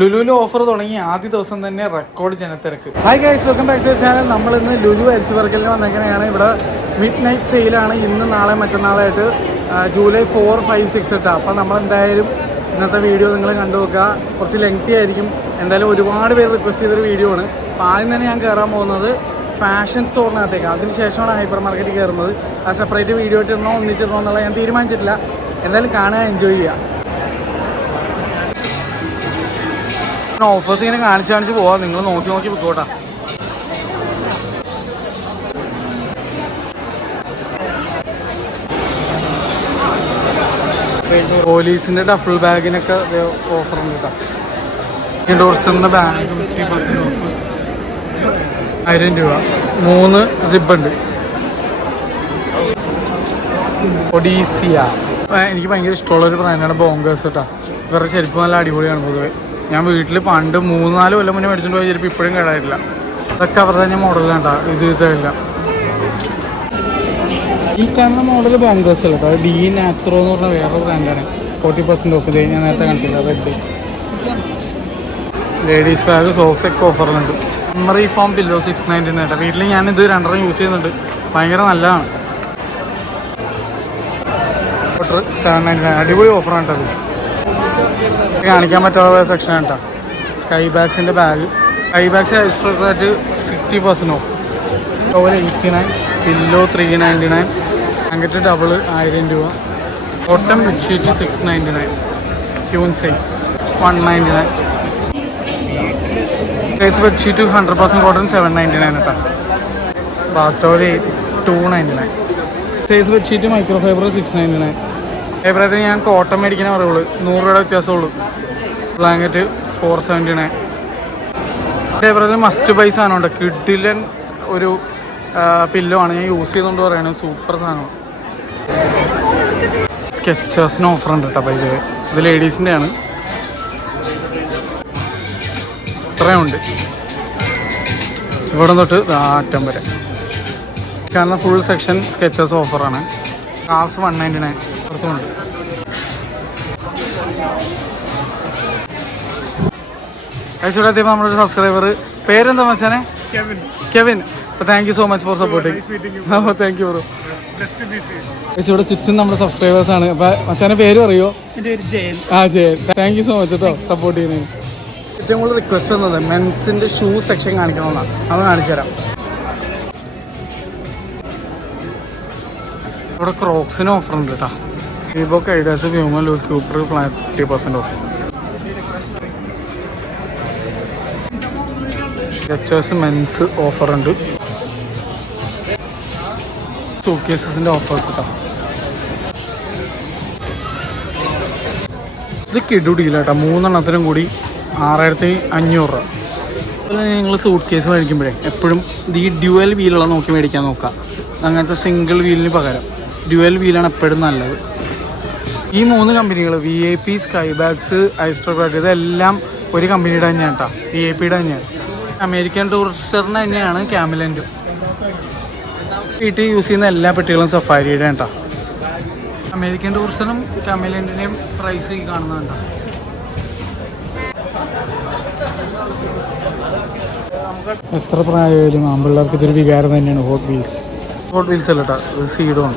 ലുലുവിൽ offer തുടങ്ങി ആദ്യ ദിവസം തന്നെ റെക്കോർഡ് ജനത്തിരക്ക്. Hi guys, welcome back to the channel. നമ്മളിന്ന് ലുലു അരിച്ചുപറക്കലിന് വന്നേക്കണെയാണ്. ഇവിടെ മിഡ് നൈറ്റ് സെയിലാണ് ഇന്ന് നാളെ മറ്റന്നാളായിട്ട്. ജൂലൈ 4, 5, 6 ഇട്ടാണ്. അപ്പോൾ നമ്മളെന്തായാലും ഇന്നത്തെ വീഡിയോ നിങ്ങൾ കണ്ടു നോക്കുക. കുറച്ച് ലെങ്തി ആയിരിക്കും. എന്തായാലും ഒരുപാട് പേര് റിക്വസ്റ്റ് ചെയ്തൊരു വീഡിയോ ആണ്. അപ്പോൾ ആദ്യം തന്നെ ഞാൻ കയറാൻ പോകുന്നത് ഫാഷൻ സ്റ്റോറിനകത്തേക്ക്. അതിനുശേഷമാണ് ഹൈപ്പർ മാർക്കറ്റിൽ കയറുന്നത്. ആ സെപ്പറേറ്റ് വീഡിയോ ഇട്ടിടണോ ഒന്നിച്ചിടണോ എന്നുള്ള ഞാൻ തീരുമാനിച്ചിട്ടില്ല. എന്തായാലും കാണുക, എൻജോയ് ചെയ്യുക. ഓഫേഴ്സ് ഇങ്ങനെ കാണിച്ച് പോവാം. നിങ്ങൾ നോക്കി പോയിക്കോട്ടെ. പോലീസിൻ്റെ ഡഫിൾ ബാഗിനൊക്കെ ഓഫർ ഉണ്ട് കേട്ടോ. ഇൻഡോർസിൻ്റെ ബാഗ് 50% ഓഫ്, 1000 രൂപ. 3 സിബുണ്ട്. ഒഡീസിയ എനിക്ക് ഭയങ്കര ഇഷ്ടമുള്ളൊരു ബ്രാൻഡാണ് ബോങ്കേഴ്സ് കേട്ടോ. ഇവരുടെ ചെരുപ്പ് നല്ല അടിപൊളിയാണ്. പൊതുവെ ഞാൻ വീട്ടിൽ പണ്ട് 3-4 കൊല്ലം മുന്നേ മേടിച്ചിട്ട് പോയ ചെരുപ്പ് ഇപ്പോഴും കേടായിട്ടില്ല. അതൊക്കെ അവരുടെ തന്നെ മോഡലാണ് കേട്ടോ. ഇതല്ല ഈ കാണുന്ന മോഡൽ ബോങ്കേഴ്സ് അല്ല കേട്ടോ. ഡി നാച്ചുറോ എന്ന് പറഞ്ഞ വേറെ ബ്രാൻഡാണ്. 40% ഓഫ്. ഞാൻ നേരത്തെ കാണിച്ചില്ല. റെഡ് ലേഡീസ് ബാഗ്, സോക്സ് ഒക്കെ ഓഫറുണ്ട്. മെമ്മറി ഫോം പില്ലോ 699 കേട്ടോ. വീട്ടിൽ ഞാനിത് 2 യൂസ് ചെയ്യുന്നുണ്ട്. ഭയങ്കര നല്ലതാണ്. 799 അടിപൊളി ഓഫറാണ് കേട്ടോ. കാണിക്കാൻ പറ്റാത്ത സെക്ഷനാണ് കേട്ടോ. സ്കൈ ബാഗ്സിൻ്റെ bag. Sky bags extra rate 60% off. Towel 89, pillow 399, blanket double 1000 രൂപ. Cotton bedsheet 699, queen size 199. Size bedsheet 100% cotton 799 കേട്ടോ. Bath towel 299. Size bedsheet micro fibre 699. ഫൈബറത്തിൽ ഞാൻ കോട്ടൺ മേടിക്കാനേ പറയുള്ളൂ. 100 രൂപയുടെ വ്യത്യാസമുള്ളൂ. ബ്ലാങ്കറ്റ് 479. ഫൈബറിൽ മസ്റ്റ് ബൈ സാധനമുണ്ട്. കിഡിലൻ ഒരു പില്ലോ ആണ്. ഞാൻ യൂസ് ചെയ്തുകൊണ്ട് പറയുന്നത് സൂപ്പർ സാധനമാണ്. സ്കെച്ചേഴ്സിന് ഓഫറുണ്ട് കേട്ടോ. പൈസ ഇത് ലേഡീസിൻ്റെ ആണ്. ഇത്രയുണ്ട്. ഇവിടെ തൊട്ട് അറ്റം വരെ കാരണം ഫുൾ സെക്ഷൻ സ്കെച്ചേഴ്സ് ഓഫറാണ്. കാസ് 199. പുറത്തുമുണ്ട്. കഴിച്ചോടത്തേക്ക് നമ്മളൊരു സബ്സ്ക്രൈബർ. പേരെന്താ മച്ചാനെ? കെവിൻ. അപ്പോൾ thank you so much for supporting. Thank you bro. ഇവിടെ ചുറ്റും നമ്മുടെ സബ്സ്ക്രൈബേഴ്സാണ്. അപ്പോൾ മച്ചാനെ പേര് പറയുമോ? Jayan. Thank you so much കേട്ടോ സപ്പോർട്ട് ചെയ്യുന്നതിന്. ഏറ്റവും കൂടുതൽ റിക്വസ്റ്റ് വന്നത് മെൻസിൻ്റെ ഷൂ സെക്ഷൻ കാണിക്കണമെന്നാണ്. അത് കാണിച്ചു തരാം. ഇവിടെ ക്രോക്സിന് ഓഫറുണ്ട് കേട്ടോ. റീബോക്ക്, ഐഡിയാസ്, പ്യൂമ, ലൂക്ക് കൂപ്പർ ഫ്ലാറ്റ് 50% ഓഫ്. സ്കെച്ചേഴ്സ് മെൻസ് ഓഫറുണ്ട്. സൂട്ട്കേസസിൻ്റെ ഓഫേഴ്സ് കേട്ടോ. ഇത് കിഡു ഡീൽ കേട്ടോ. 3 എണ്ണത്തിനും കൂടി 6500 രൂപ. അതുപോലെ നിങ്ങൾ സൂട്ട് കേസ് മേടിക്കുമ്പോഴേ എപ്പോഴും ഈ ഡ്യുവൽ വീലുള്ള നോക്കി മേടിക്കാൻ നോക്കുക. അങ്ങനത്തെ സിംഗിൾ വീലിന് പകരം ഡ്യുവൽ വീലാണ് എപ്പോഴും നല്ലത്. ഈ 3 കമ്പനികൾ VIP, സ്കൈ ബാഗ്സ്, ഐസ്ട്രോബാറ്റ് ഇതെല്ലാം ഒരു കമ്പനിയുടെ തന്നെയാണ് കേട്ടോ. VIP തന്നെയാണ്. അമേരിക്കൻ ടൂറിസ്റ്ററിന് തന്നെയാണ് ക്യാമലൻറ്റും. വീട്ടിൽ യൂസ് ചെയ്യുന്ന എല്ലാ പെട്ടികളും സഫാരിയുടെ കേട്ടോ. അമേരിക്കൻ ടൂറിസ്റ്ററും ക്യാമലൻറ്റിൻ്റെയും പ്രൈസ് ഈ കാണുന്നുണ്ടോ. എത്ര പ്രായമായാലും ആമ്പിള്ളേർക്ക് ഇതൊരു വികാരം തന്നെയാണ്. ഹോട്ട് വീൽസ് അല്ല കേട്ടോ. ഇത് സീഡോണ്.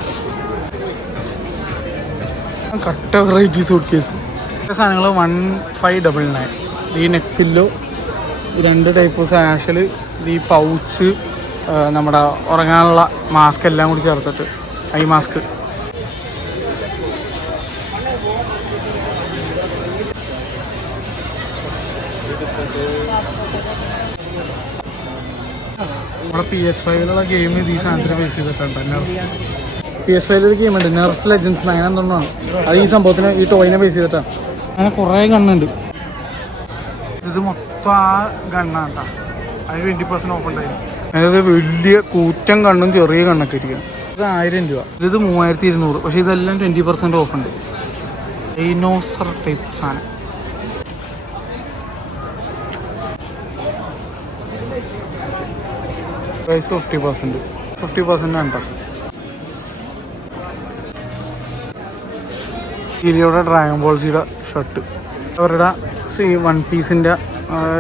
കട്ട വെറൈറ്റി സൂട്ട് കേസ് സാധനങ്ങൾ 1599. ഈ നെക്ക് പില്ലോ, 2 ടൈപ്പ് സാഷൽ, ഈ പൗച്ച്, നമ്മുടെ ഉറങ്ങാനുള്ള മാസ്ക് എല്ലാം കൂടി ചേർത്തിട്ട് ഐ മാസ്ക്. നമ്മുടെ PS5 ഗെയിം ഈ സാധനത്തിന് ബേസ് ചെയ്തിട്ടുണ്ട്. PS5 ഗെയിമുണ്ട്, നെർഫ് ലെജൻസ് അങ്ങനെ എന്തുകൊണ്ടാണ്. അത് ഈ സംഭവത്തിന് ഈ ടോയിനെ ബേസ് ചെയ്തിട്ടാണ്. അങ്ങനെ കുറേ ഗണ്ണുണ്ട്. ഇത് മൊത്തം ആ ഗണ്ണാണ് കേട്ടോ. അതിന് 20% ഓഫ് ഉണ്ടായിരുന്നു. അതായത് വലിയ കൂറ്റൻ കണ്ണും ചെറിയ കണ്ണൊക്കെ ഇരിക്കുക. ഇത് 1000 രൂപ. ഇത് 3200. പക്ഷേ ഇതെല്ലാം 20% ഓഫ് ഉണ്ട്. ഡൈനോസർ ടൈപ്പ് സാധനം. പ്രൈസ് 50% ആണ് കേട്ടോ. ഹീലിയോടെ ഡ്രാഗൺ ബോൾ സിയുടെ ഷർട്ട് അവരുടെ വൺ പീസിൻ്റെ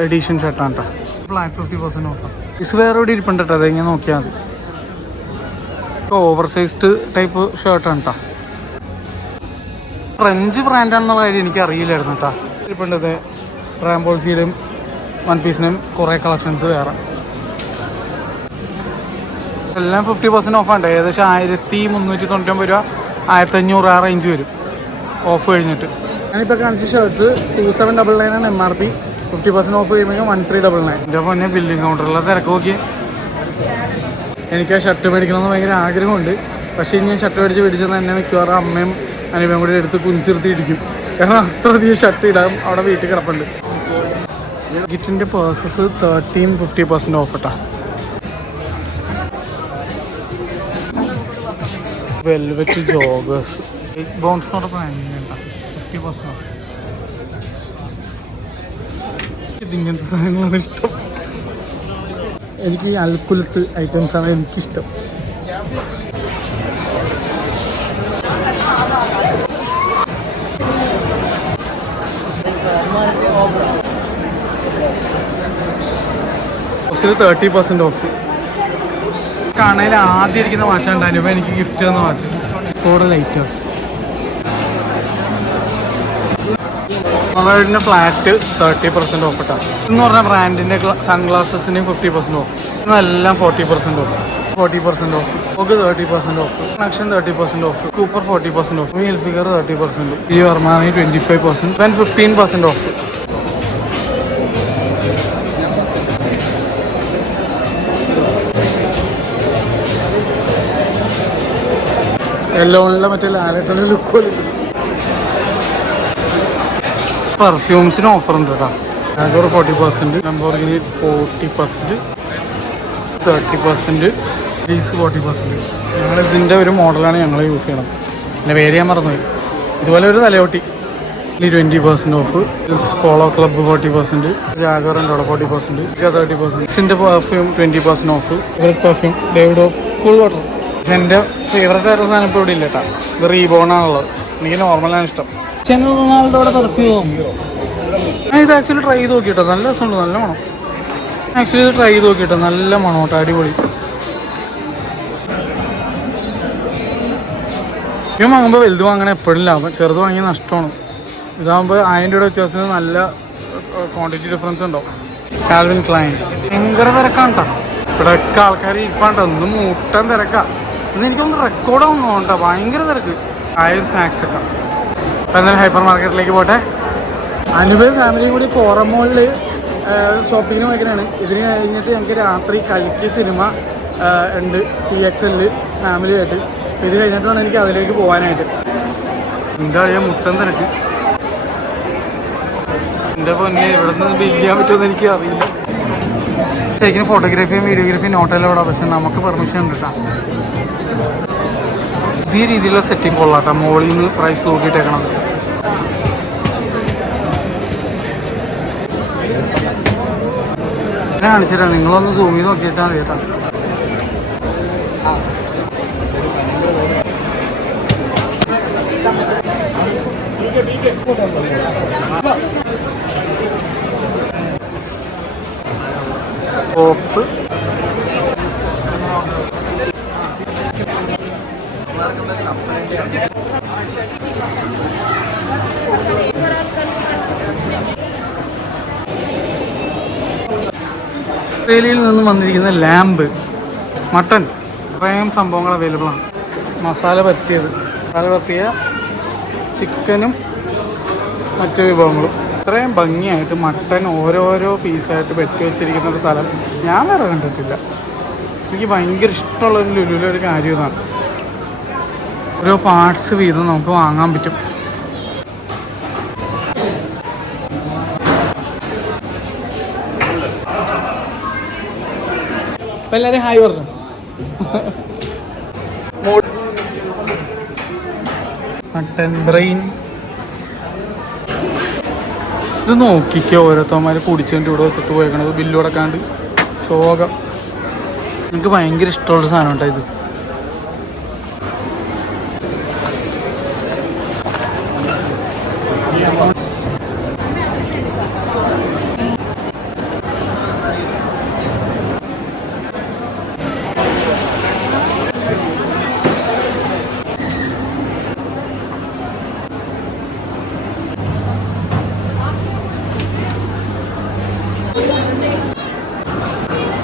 എഡീഷൻ ഷർട്ടാണ് കേട്ടോ. Flat 50% of. ഇത് വേറെ ഇവിടെ ഇരിപ്പുണ്ട് കേട്ടോ. അതെങ്ങനെ നോക്കിയാൽ മതി. ഓവർ സൈസ്ഡ് ടൈപ്പ് ഷർട്ടാണ് കേട്ടോ. ഫ്രഞ്ച് ബ്രാൻഡാണെന്നുള്ള കാര്യം എനിക്ക് അറിയില്ലായിരുന്നു കേട്ടോ. ഇരിപ്പുണ്ടത് റാംബോൾസിയിലും വൺ പീസിനും കുറേ കളക്ഷൻസ് വേറെ. എല്ലാം 50% ഓഫാണ്. ഏകദേശം 1399 രൂപ, 1500 ആ റേഞ്ച് വരും ഓഫ് കഴിഞ്ഞിട്ട്. ഞാനിപ്പോൾ കാണിച്ച ഷർട്ട്സ് 2799 ആണ് MRP. 50% ഓഫ് കഴിയുമ്പോൾ 1399. എൻ്റെ പൊന്നെ ബില്ലിംഗ് കൗണ്ടറിലുള്ള തിരക്ക് നോക്കിയേ. എനിക്ക് ആ ഷർട്ട് മേടിക്കണമെന്ന് ഭയങ്കര ആഗ്രഹമുണ്ട്. പക്ഷേ ഇനി ഞാൻ ഷർട്ട് മേടിച്ചത് തന്നെ മിക്കവാറും അമ്മയും അനുഭവം കൂടി എടുത്ത് കുഞ്ചിർത്തി ഇടിക്കും. കാരണം അത്രയധികം ഷർട്ട് ഇടാൻ അവിടെ വീട്ടിൽ കിടപ്പുണ്ട്. ഗിറ്റിൻ്റെ പേഴ്സസ് 50% ഓഫ് കേട്ടോ. വെൽവെറ്റ് ജോഗേഴ്സ് ബോൺസ് എന്നോട് ബ്രാൻഡിൻ്റെ 50% ഓഫ്. ഇതിങ്ങനത്തെ സാധനങ്ങളാണ് ഇഷ്ടം. എനിക്ക് ഈ അൽക്കുലത്ത് ഐറ്റംസാണ് എനിക്കിഷ്ടം. ബസ്സിൽ 30% ഓഫ്. കാണാൻ ആദ്യം ഇരിക്കുന്ന വാച്ചുണ്ടായിരുന്നു. ഇപ്പോൾ എനിക്ക് ഗിഫ്റ്റ് തന്ന വാച്ച് ഫോർ ലൈറ്റേഴ്സ്. മൊബൈലിൻ്റെ ഫ്ലാറ്റ് 30% ഓഫ് ഇട്ടാണ് എന്ന് പറഞ്ഞ ബ്രാൻഡിൻ്റെ സൺഗ്ലാസസിന് 50% ഓഫ്. എല്ലാം 40% ഓഫ്. 40% ഓഫ്. ഒക്കെ 30% of. Connection 30% of. Cooper 40% of. Meal figure 30%. ഈ അർമാനി 25%. then 15% of. എല്ലോണിലെ മറ്റേ ലാലറ്റുള്ള ലുക്ക് പോലെ. പെർഫ്യൂംസിന് ഓഫർ ഉണ്ട് കേട്ടോ. ആഗോർ 40%, ലംബോർഗിനി 40%, 30%, ഡീസ് 40%. ഞങ്ങളിതിൻ്റെ ഒരു മോഡലാണ് ഞങ്ങൾ യൂസ് ചെയ്യണത്. പിന്നെ പേര് ഞാൻ മറന്നുപോയി. ഇതുപോലെ ഒരു തലയോട്ടി 20% ഓഫ്. Polo club 40%, ജാഗോറിൻ്റെ 40%, 30%. ഇതിൻ്റെ perfume 20% of. Favourite perfume David of cool water. പക്ഷെ എൻ്റെ ഫേവറേറ്റ് ആയിരുന്ന സാധനം ഇപ്പോൾ ഇവിടെ ഇല്ല കേട്ടോ. ഇത് റീബോണാണുള്ളത്. എനിക്ക് നോർമലാണ് ഇഷ്ടം. റൊണാൾഡോയുടെ പെർഫ്യൂം ഞാൻ ഇത് ആക്ച്വലി ട്രൈ ചെയ്ത് നോക്കിയിട്ടോ. നല്ല രസമുണ്ട്, നല്ല മണം. ആക്ച്വലി ഇത് ട്രൈ ചെയ്ത് നോക്കിയിട്ടോ. നല്ല മണം കേട്ടോ, അടിപൊളി. ഇത് വാങ്ങുമ്പോൾ വലുത് വാങ്ങണ എപ്പോഴും ലാഭം, ചെറുത് വാങ്ങിയ നഷ്ടമാണ്. ഇതാകുമ്പോൾ 1000 രൂപയുടെ വ്യത്യാസത്തിന് നല്ല ക്വാണ്ടിറ്റി ഡിഫറൻസ് ഉണ്ടാവും. കാൽവിൻ ക്ലൈൻ ഭയങ്കര തിരക്കാണ് കേട്ടോ. ഇവിടെയൊക്കെ ആൾക്കാർ ഇരിപ്പാണ്ടോ. ഒന്നും മൂട്ടാൻ തിരക്കാണ്. ഇന്ന് എനിക്കൊന്ന് റെക്കോർഡാവുന്നു കേട്ടോ. ഭയങ്കര തിരക്ക്. സ്നാക്സ് ഒക്കെ. അപ്പോൾ എന്തായാലും ഹൈപ്പർ മാർക്കറ്റിലേക്ക് പോട്ടെ. അനുഭവം ഫാമിലിയും കൂടി ഫോറം മോളിൽ ഷോപ്പിങ്ങിന് ഭയങ്കരമാണ്. ഇതിന് കഴിഞ്ഞിട്ട് ഞങ്ങൾക്ക് രാത്രി കൽക്കി സിനിമ ഉണ്ട് PXL ഫാമിലിയായിട്ട്. ഇത് കഴിഞ്ഞിട്ട് വേണം എനിക്ക് അതിലേക്ക് പോകാനായിട്ട്. എന്താ അറിയാം, മുട്ടൻ തിരക്ക്. എൻ്റെ പൊന്നെ ഇവിടെ നിന്ന് ബില്ല് ചെയ്യാൻ പറ്റുമെന്ന് എനിക്ക് അറിയില്ല. ശരിക്കും ഫോട്ടോഗ്രാഫിയും വീഡിയോഗ്രാഫിയും നോട്ടെല്ലാം ഇവിടെ. പക്ഷെ നമുക്ക് പെർമിഷൻ ഉണ്ട് കേട്ടോ. പുതിയ രീതിയിലുള്ള സെറ്റിംഗ് കൊള്ളാട്ടോ. മോളിൽ നിന്ന് പ്രൈസ് നോക്കിയിട്ടേക്കണത്. ഞാൻ കാണിച്ചുതരാം. നിങ്ങളൊന്ന് സൂം ചെയ്ത് നോക്കി വെച്ചാൽ മതി കേട്ടോ. ടോപ്പ് ഓസ്ട്രേലിയയിൽ നിന്നും വന്നിരിക്കുന്ന ലാമ്പ് മട്ടൺ കുറേയും സംഭവങ്ങൾ അവൈലബിൾ ആണ്. മസാല പറ്റിയത്, മസാല പറ്റിയ ചിക്കനും മറ്റു വിഭവങ്ങളും. ഇത്രയും ഭംഗിയായിട്ട് മട്ടൺ ഓരോരോ പീസായിട്ട് വെട്ടി വെച്ചിരിക്കുന്ന ഒരു സ്ഥലം ഞാൻ വേറെ കണ്ടിട്ടില്ല. എനിക്ക് ഭയങ്കര ഇഷ്ടമുള്ളൊരു ലുലുവിലൊരു കാര്യം ഇതാണ്. ഓരോ പാർട്സ് വീതം നമുക്ക് വാങ്ങാൻ പറ്റും. അപ്പം എല്ലാവരും ഹായ് പറഞ്ഞു. മട്ടൻ ബ്രെയിൻ ഇത് നോക്കിക്കോ. ഓരോരുത്തന്മാർ കുടിച്ചുകൊണ്ട് ഇവിടെ വെച്ചിട്ട് പോയേക്കണത് ബില്ല് കൊടുക്കാണ്ട്. ശോകം. എനിക്ക് ഭയങ്കര ഇഷ്ടമുള്ള സാധനം കേട്ടോ ഇത്.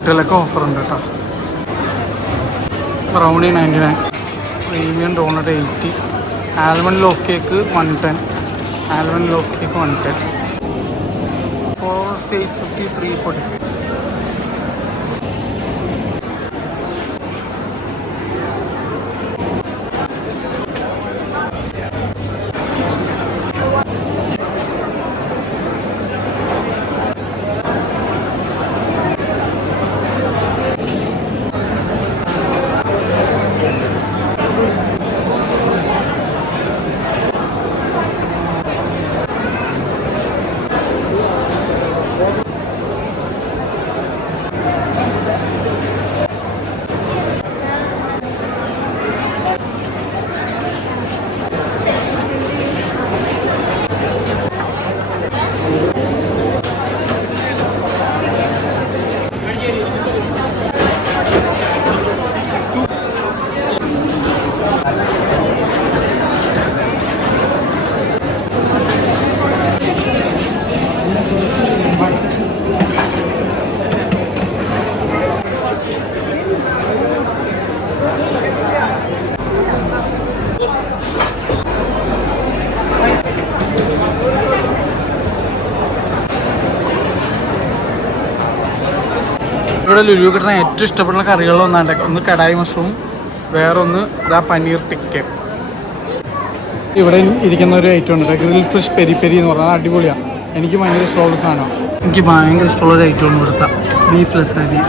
ഇതിലൊക്കെ ഓഫറുണ്ട് കേട്ടോ. Brownie 99, premium donut 80, almond loaf cake 110, almond loaf cake 110, forest 850 340. ഇവിടെ ലുലു കിട്ടുന്ന ഏറ്റവും ഇഷ്ടപ്പെടുന്ന കറികളൊന്നാണ്ട്, ഒന്ന് കടായി മഷ്റൂം, വേറൊന്ന് ഇതാ പനീർ ടിക്ക. ഇവിടെ ഇരിക്കുന്ന ഒരു ഐറ്റം ഉണ്ട്, ഗ്രിൽ ഫിഷ് പെരി പെരി എന്ന് പറഞ്ഞാൽ അടിപൊളിയാണ്. എനിക്ക് ഭയങ്കര ഇഷ്ടമുള്ള സാധനമാണ്. എനിക്ക് ഭയങ്കര ഇഷ്ടമുള്ളൊരു ഐറ്റമാണ് ഇവിടുത്തെ ബീഫ് ലസാരി.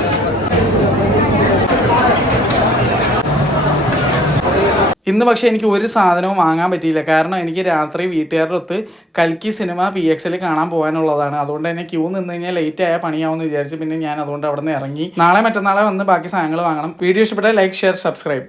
ഇന്ന് പക്ഷേ എനിക്ക് ഒരു സാധനവും വാങ്ങാൻ പറ്റിയില്ല. കാരണം എനിക്ക് രാത്രി വീട്ടുകാരുടെ ഒത്ത് കൽക്കി സിനിമ PXL കാണാൻ പോകാനുള്ളതാണ്. അതുകൊണ്ട് തന്നെ ക്യൂ നിന്ന് കഴിഞ്ഞാൽ ലേറ്റ് ആയ പണിയാവുമെന്ന് വിചാരിച്ച് പിന്നെ ഞാൻ അതുകൊണ്ട് അവിടെ നിന്ന് ഇറങ്ങി. നാളെ മറ്റന്നാളെ വന്ന് ബാക്കി സാധനങ്ങൾ വാങ്ങണം. വീഡിയോ ഇഷ്ടപ്പെട്ടാൽ ലൈക്ക്, ഷെയർ, സബ്സ്ക്രൈബ്.